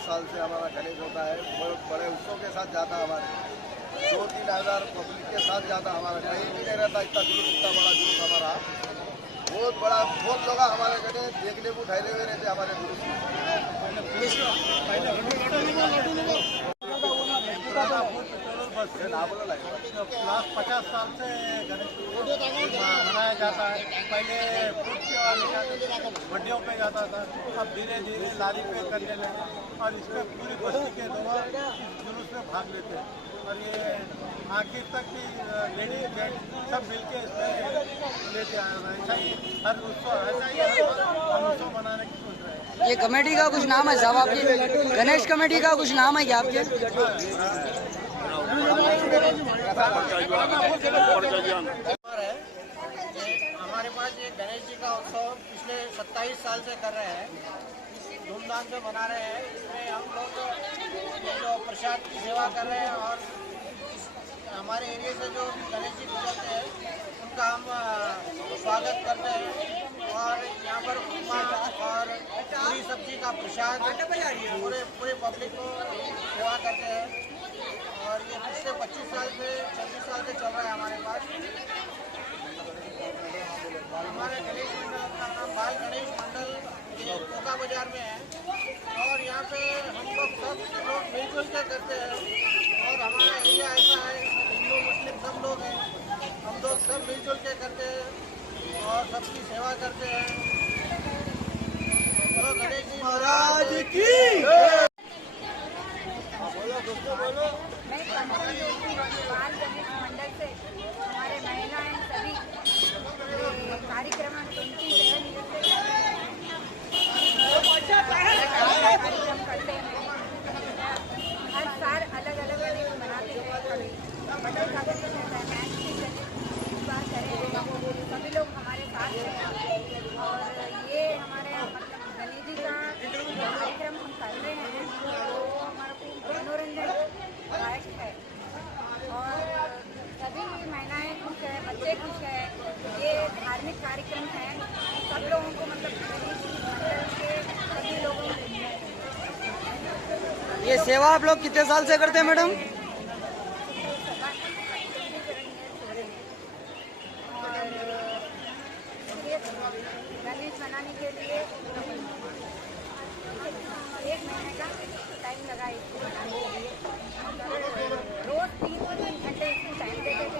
साल से हमारा गणेश होता है। बहुत बड़े उत्सव के साथ जाता है। हमारे 2-3 हज़ार पब्लिक के साथ जाता हमारा, कहीं भी नहीं रहता इतना जुलूस, इतना बड़ा जुलूस हमारा। बहुत बड़ा, बहुत लोग हमारे गणेश देखने को ठहरे हुए रहते हमारे जुलूस। लास्ट 50 साल से गणेश मनाया जाता है। पहले बड्डियों पे जाता था, अब धीरे धीरे लारी पे करने लगे और इसमें पूरी बस्ती के लोग जुलूस में भाग लेते हैं। और ये आखिर तक की लेडीज जेंट्स सब मिलके इसमें लेते आए हैं। ऐसा ही हर उत्सव, ऐसा ही हम उत्सव मनाने की सोच रहे हैं। ये कमेटी का कुछ नाम है साहब आपके? गणेश कमेटी का कुछ नाम है क्या आपके? हमारे पास ये गणेश जी का उत्सव पिछले 27 साल से कर रहे हैं, धूमधाम से मना रहे हैं। इसमें हम लोग जो प्रसाद की सेवा कर रहे हैं और हमारे एरिया से जो गणेश जी गुजरते हैं उनका हम स्वागत करते हैं। और यहाँ पर उपमा और पूरी सब्जी का प्रसाद पूरे पब्लिक को सेवा करते हैं। और ये पिछले 25 साल से 26 साल से चल रहा है हमारे पास। हमारे गणेश मंडल का नाम बाल गणेश मंडल ये कोका बाजार में है। और यहाँ पे हम लोग सब लोग मिलजुल के करते हैं। और हमारा एरिया ऐसा है, हिंदू मुस्लिम सब लोग हैं, हम लोग सब मिलजुल के करते हैं और सबकी सेवा करते हैं। तो गणेश जी महाराज की मैं बाल गणेश मंडल से हमारे महिलाएं सभी कार्यक्रम 27 कार्यक्रम करते हैं। हर साल अलग अलग गणेश मनाते हैं। कभी बटन का गणेश रहता है, मैच की गणेश इस बार करेंगे। सभी लोग हमारे साथ हैं और ये हमारे मतलब गणेश जी का कार्यक्रम हम कर रहे हैं तो हमारा मनोरंजन लायक है। और सभी महिलाएं खुश है, बच्चे खुश है। ये धार्मिक कार्यक्रम है, सब लोगों को मतलब गणेश मंडल के सभी लोगों को। ये सेवा आप लोग कितने साल से करते हैं मैडम? गणेश बनाने के लिए 1 महीने का टाइम लगा इसको बनाने के लिए। रोज 3 घंटे इसको टाइम देते थे।